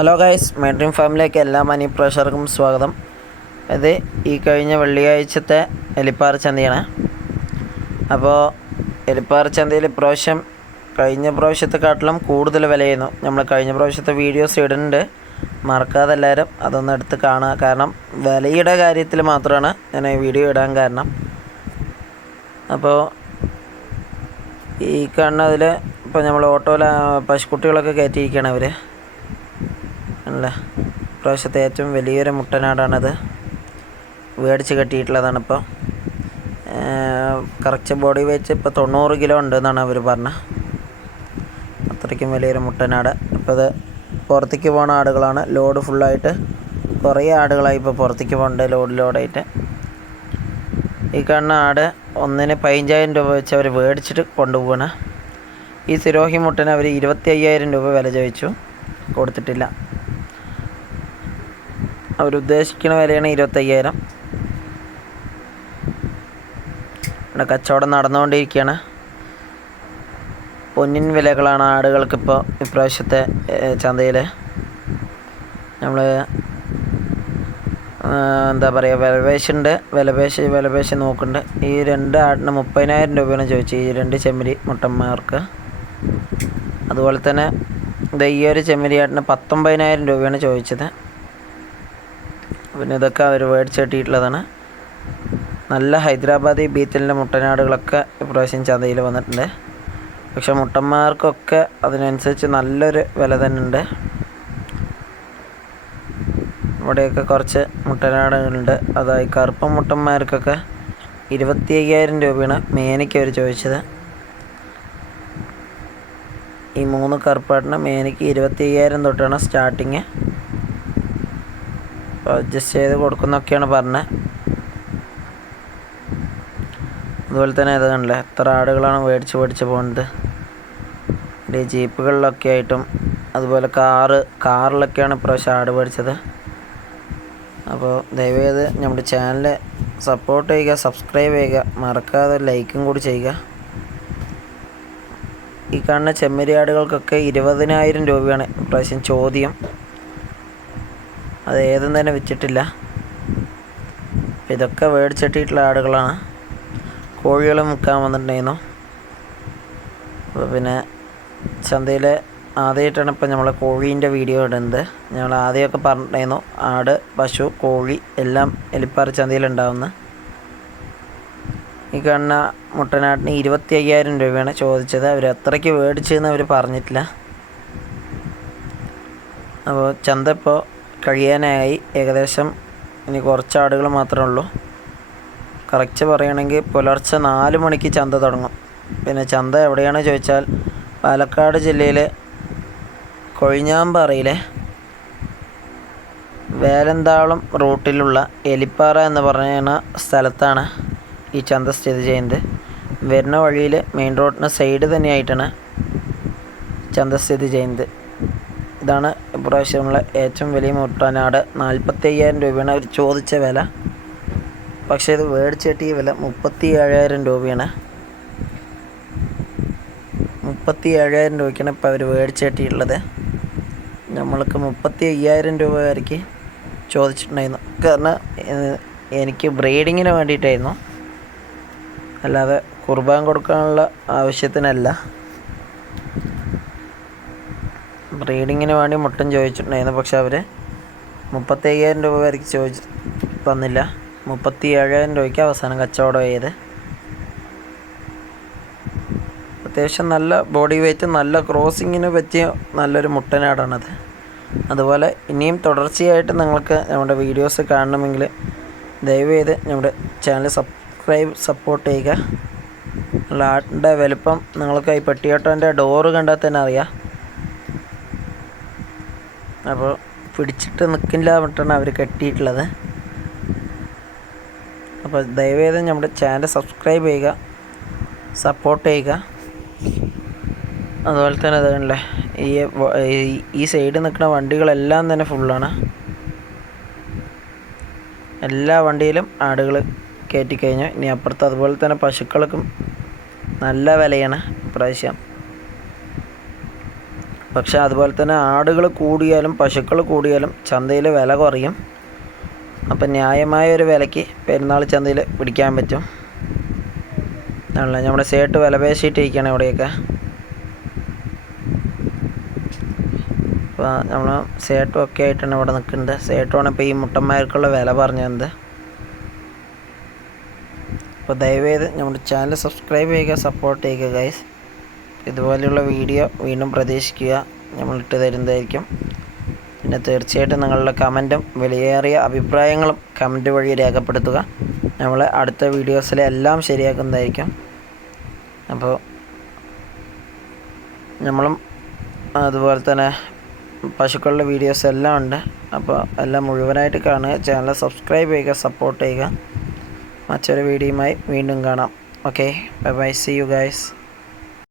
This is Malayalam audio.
ഹലോ ഗൈസ്, മെഡ്രീം ഫാമിലേക്ക് എല്ലാ പ്രേക്ഷകർക്കും സ്വാഗതം. ഇത് ഈ കഴിഞ്ഞ വെള്ളിയാഴ്ചത്തെ എലിപ്പാറ ചന്തയാണ്. അപ്പോൾ എലിപ്പാറ ചന്തയിൽ ഇപ്രാവശ്യം കഴിഞ്ഞ പ്രാവശ്യത്തെക്കാട്ടിലും കൂടുതൽ വിലയായിരുന്നു. നമ്മൾ കഴിഞ്ഞ പ്രാവശ്യത്തെ വീഡിയോസ് ഇടുന്നുണ്ട്, മറക്കാതെ എല്ലാവരും അതൊന്ന് എടുത്ത് കാണുക. കാരണം വിലയുടെ കാര്യത്തിൽ മാത്രമാണ് ഞാൻ ഈ വീഡിയോ ഇടാൻ കാരണം. അപ്പോൾ ഈ കാണുന്നതിൽ ഇപ്പോൾ നമ്മൾ ഓട്ടോയിൽ പശുക്കുട്ടികളൊക്കെ കയറ്റിയിരിക്കുകയാണ് അവർ. അല്ല, പ്രാവശ്യത്തെ ഏറ്റവും വലിയൊരു മുട്ടനാടാണത്. മേടിച്ച് കെട്ടിയിട്ടുള്ളതാണ്. ഇപ്പോൾ കറക്റ്റ് ബോഡി വെച്ച് ഇപ്പോൾ 90 കിലോ ഉണ്ട് എന്നാണ് അവർ പറഞ്ഞത്. അത്രയ്ക്കും വലിയൊരു മുട്ടനാട്. ഇപ്പോൾ ഇത് പുറത്തേക്ക് പോകുന്ന ആടുകളാണ്. ലോഡ് ഫുള്ളായിട്ട് കുറേ ആടുകളായി ഇപ്പോൾ പുറത്തേക്ക് പോകുന്നുണ്ട് ലോഡായിട്ട്. ഈ കാണുന്ന ആട് ഒന്നിന് 15,000 രൂപ വെച്ച് അവർ മേടിച്ചിട്ട് കൊണ്ടുപോവാണ്. ഈ സിരോഹി മുട്ടന് അവർ 25,000 രൂപ വില ചോദിച്ചു, കൊടുത്തിട്ടില്ല. അവരുദ്ദേശിക്കുന്ന വിലയാണ് 25,000. ഇവിടെ കച്ചവടം നടന്നുകൊണ്ടിരിക്കുകയാണ്. പൊന്നിൻ വിലകളാണ് ആടുകൾക്കിപ്പോൾ ഇപ്രാവശ്യത്തെ ചന്തയിൽ. നമ്മൾ എന്താ പറയുക, വിലപേശ് നോക്കുന്നുണ്ട്. ഈ 2 ആടിന് 30,000 രൂപയാണ് ചോദിച്ചത്, ഈ 2 ചെമ്മരി മുട്ടന്മാർക്ക്. അതുപോലെ തന്നെ ഈ ഒരു ചെമ്മരി ആടിന് 19,000 രൂപയാണ് ചോദിച്ചത്. പിന്നെ ഇതൊക്കെ അവർ മേടിച്ച് കെട്ടിയിട്ടുള്ളതാണ്. നല്ല ഹൈദരാബാദി ബീറ്റലിൻ്റെ മുട്ടനാടുകളൊക്കെ ഇപ്രാവശ്യം ചന്തയിൽ വന്നിട്ടുണ്ട്. പക്ഷെ മുട്ടന്മാർക്കൊക്കെ അതിനനുസരിച്ച് നല്ലൊരു വില തന്നെ ഉണ്ട്. ഇവിടെയൊക്കെ കുറച്ച് മുട്ടനാടുകളുണ്ട്. അതായത് കറുപ്പ മുട്ടന്മാർക്കൊക്കെ 25,000 രൂപയാണ് മേനിക്ക് അവർ ചോദിച്ചത്. ഈ 3 കറുപ്പാടിന് മേനിക്ക് 25,000 തൊട്ടാണ് സ്റ്റാർട്ടിങ്. അപ്പോൾ അഡ്ജസ്റ്റ് ചെയ്ത് കൊടുക്കുന്നൊക്കെയാണ് പറഞ്ഞത്. അതുപോലെ തന്നെ ഇത് കണ്ടില്ലേ, എത്ര ആടുകളാണ് മേടിച്ച് പോകുന്നത്. ഈ ജീപ്പുകളിലൊക്കെ ആയിട്ടും അതുപോലെ കാറിലൊക്കെയാണ് ഇപ്രാവശ്യം ആട് മേടിച്ചത്. അപ്പോൾ ദയവേത് നമ്മുടെ ചാനൽ സപ്പോർട്ട് ചെയ്യുക, സബ്സ്ക്രൈബ് ചെയ്യുക, മറക്കാതെ ലൈക്കും കൂടി ചെയ്യുക. ഈ കാണുന്ന ചെമ്മരി ആടുകൾക്കൊക്കെ 20,000 രൂപയാണ് ഇപ്രാവശ്യം ചോദ്യം. അത് ഏതും തന്നെ വെച്ചിട്ടില്ല. ഇതൊക്കെ മേടിച്ചിട്ടിട്ടുള്ള ആടുകളാണ്. കോഴികളും മുക്കാൻ വന്നിട്ടുണ്ടായിരുന്നു. അപ്പോൾ പിന്നെ ചന്തയിൽ ആദ്യമായിട്ടാണ് ഇപ്പോൾ നമ്മൾ കോഴീൻ്റെ വീഡിയോ ഇടുന്നത്. ഞങ്ങൾ ആദ്യമൊക്കെ പറഞ്ഞിട്ടുണ്ടായിരുന്നു ആട്, പശു, കോഴി എല്ലാം എലിപ്പാറ ചന്തയിലുണ്ടാവുന്നു. ഈ കാണുന്ന മുട്ടനാടിന് 25,000 രൂപയാണ് ചോദിച്ചത്. അവർ അത്രയ്ക്ക് മേടിച്ചതെന്ന് അവർ പറഞ്ഞിട്ടില്ല. അപ്പോൾ ചന്ത ഇപ്പോൾ കഴിയാനായി. ഏകദേശം ഇനി കുറച്ച് ആടുകൾ മാത്രമേ ഉള്ളൂ. കറക്റ്റ് പറയുകയാണെങ്കിൽ പുലർച്ചെ 4 മണിക്ക് ചന്ത തുടങ്ങും. പിന്നെ ചന്ത എവിടെയാണ് ചോദിച്ചാൽ പാലക്കാട് ജില്ലയിലെ കൊഴിഞ്ഞാമ്പാറയിലെ വേലന്താളം റൂട്ടിലുള്ള എലിപ്പാറ എന്ന് പറയുന്ന സ്ഥലത്താണ് ഈ ചന്ത സ്ഥിതി ചെയ്യുന്നത്. വരുന്ന വഴിയിൽ മെയിൻ റോഡിന് സൈഡ് തന്നെയായിട്ടാണ് ചന്ത സ്ഥിതി ചെയ്യുന്നത്. ഇതാണ് ഇപ്രാവശ്യമുള്ള ഏറ്റവും വലിയ മുട്ടനാട്. 45,000 രൂപയാണ് അവർ ചോദിച്ച വില. പക്ഷേ ഇത് മേടിച്ച് കെട്ടിയ വില 37,000 രൂപയാണ്. 37,000 രൂപയ്ക്കാണ് ഇപ്പോൾ അവർ മേടിച്ച് കെട്ടിയിട്ടുള്ളത്. നമ്മൾക്ക് 35,000 രൂപ വരയ്ക്ക് ചോദിച്ചിട്ടുണ്ടായിരുന്നു. കാരണം എനിക്ക് ബ്രീഡിങ്ങിന് വേണ്ടിയിട്ടായിരുന്നു, അല്ലാതെ കുർബാൻ കൊടുക്കാനുള്ള ആവശ്യത്തിനല്ല. ബ്രീഡിങ്ങിന് വേണ്ടി മുട്ടൻ ചോദിച്ചിട്ടുണ്ടായിരുന്നു. പക്ഷെ അവർ 35,000 രൂപ വരയ്ക്ക് ചോദിച്ച് തന്നില്ല. 37,000 രൂപയ്ക്ക് അവസാനം കച്ചവടം ചെയ്ത്. അത്യാവശ്യം നല്ല ബോഡി വെയ്റ്റ്, നല്ല ക്രോസിങ്ങിന് പറ്റിയ നല്ലൊരു മുട്ടനാടാണത്. അതുപോലെ ഇനിയും തുടർച്ചയായിട്ട് നിങ്ങൾക്ക് നമ്മുടെ വീഡിയോസ് കാണണമെങ്കിൽ ദയവേത് നമ്മുടെ ചാനൽ സപ്പോർട്ട് ചെയ്യുക. ആടിൻ്റെ വലുപ്പം നിങ്ങൾക്ക് ഈ പെട്ടിയോട്ടൻ്റെ ഡോറ് കണ്ടാൽ തന്നെ അറിയാം. അപ്പോൾ പിടിച്ചിട്ട് നിൽക്കില്ല എന്നിട്ടാണ് അവർ കെട്ടിയിട്ടുള്ളത്. അപ്പോൾ ദയവേത് നമ്മുടെ ചാനൽ സബ്സ്ക്രൈബ് ചെയ്യുക, സപ്പോർട്ട് ചെയ്യുക. അതുപോലെ തന്നെ അതല്ലേ, ഈ സൈഡിൽ നിൽക്കുന്ന വണ്ടികളെല്ലാം തന്നെ ഫുള്ളാണ്. എല്ലാ വണ്ടിയിലും ആടുകൾ കയറ്റിക്കഴിഞ്ഞു. ഇനി അപ്പുറത്ത് അതുപോലെ തന്നെ പശുക്കൾക്കും നല്ല വിലയാണ് ഇപ്രാവശ്യം. പക്ഷേ അതുപോലെ തന്നെ ആടുകൾ കൂടിയാലും പശുക്കൾ കൂടിയാലും ചന്തയിൽ വില കുറയും. അപ്പം ന്യായമായ ഒരു വിലയ്ക്ക് പെരുന്നാൾ ചന്തയിൽ പിടിക്കാൻ പറ്റും. നമ്മുടെ സേട്ട് വില പേശിയിട്ടിരിക്കുകയാണ് ഇവിടെയൊക്കെ. അപ്പോൾ നമ്മൾ സേട്ടും ഒക്കെ ആയിട്ടാണ് ഇവിടെ നിൽക്കുന്നത്. സേട്ടുമാണ് ഇപ്പോൾ ഈ മുട്ടന്മാർക്കുള്ള വില പറഞ്ഞത്. അപ്പോൾ ദയവേത് നമ്മുടെ ചാനൽ സബ്സ്ക്രൈബ് ചെയ്യുക, സപ്പോർട്ട് ചെയ്യുക ഗൈസ്. ഇതുപോലെയുള്ള വീഡിയോ വീണ്ടും പ്രതീക്ഷിക്കുക, നമ്മളിട്ട് തരുന്നതായിരിക്കും. പിന്നെ തീർച്ചയായിട്ടും നിങ്ങളുടെ കമൻറ്റും വിലയേറിയ അഭിപ്രായങ്ങളും കമൻറ്റ് വഴി രേഖപ്പെടുത്തുക. നമ്മൾ അടുത്ത വീഡിയോസിലെല്ലാം ശരിയാക്കുന്നതായിരിക്കും. അപ്പോൾ നമ്മളും അതുപോലെ തന്നെ പശുക്കളുടെ വീഡിയോസ് എല്ലാം ഉണ്ട്. അപ്പോൾ എല്ലാം മുഴുവനായിട്ട് കാണുക, ചാനൽ സബ്സ്ക്രൈബ് ചെയ്യുക, സപ്പോർട്ട് ചെയ്യുക. മറ്റൊരു വീഡിയോയുമായി വീണ്ടും കാണാം. Okay, bye bye, see you guys.